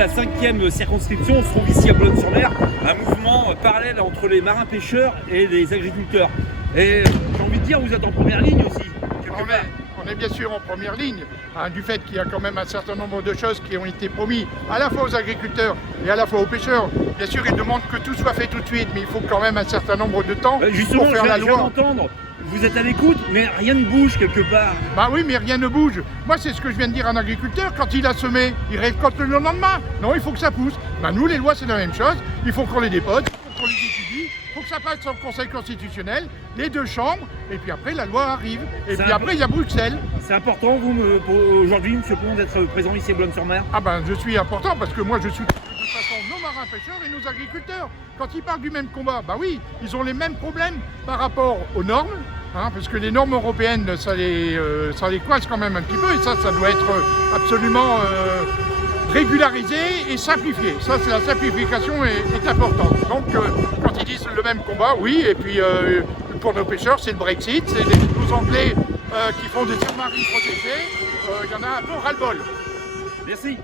La 5e circonscription, on se trouve ici à Boulogne-sur-Mer, un mouvement parallèle entre les marins-pêcheurs et les agriculteurs. Et j'ai envie de dire, vous êtes en première ligne aussi. On est bien sûr en première ligne, du fait qu'il y a quand même un certain nombre de choses qui ont été promises à la fois aux agriculteurs et à la fois aux pêcheurs. Bien sûr, ils demandent que tout soit fait tout de suite, mais il faut quand même un certain nombre de temps Justement, pour faire la je viens loi. d'entendre, vous êtes à l'écoute, mais rien ne bouge quelque part. Bah oui, mais rien ne bouge. Moi, c'est ce que je viens de dire à un agriculteur. Quand il a semé, il récolte le lendemain. Non, il faut que ça pousse. Bah nous, les lois, c'est la même chose. Il faut qu'on les dépose, il faut qu'on les étudie, il faut que ça passe au Conseil constitutionnel, les deux chambres, et puis après, la loi arrive. Et puis après, il y a Bruxelles. C'est important, vous, pour aujourd'hui, M. Pont, d'être présent ici à Boulogne-sur-Mer? Ah ben, je suis important parce que moi, je suis de toute façon nos marins-pêcheurs et nos agriculteurs. Quand ils parlent du même combat, bah oui, ils ont les mêmes problèmes par rapport aux normes. Parce que les normes européennes, ça les coince quand même un petit peu, et ça doit être absolument régularisé et simplifié. Ça, c'est la simplification est importante. Donc, quand ils disent le même combat, oui, et puis pour nos pêcheurs, c'est le Brexit, c'est nos Anglais qui font des sous-marins protégés, il y en a un peu ras-le-bol. Merci.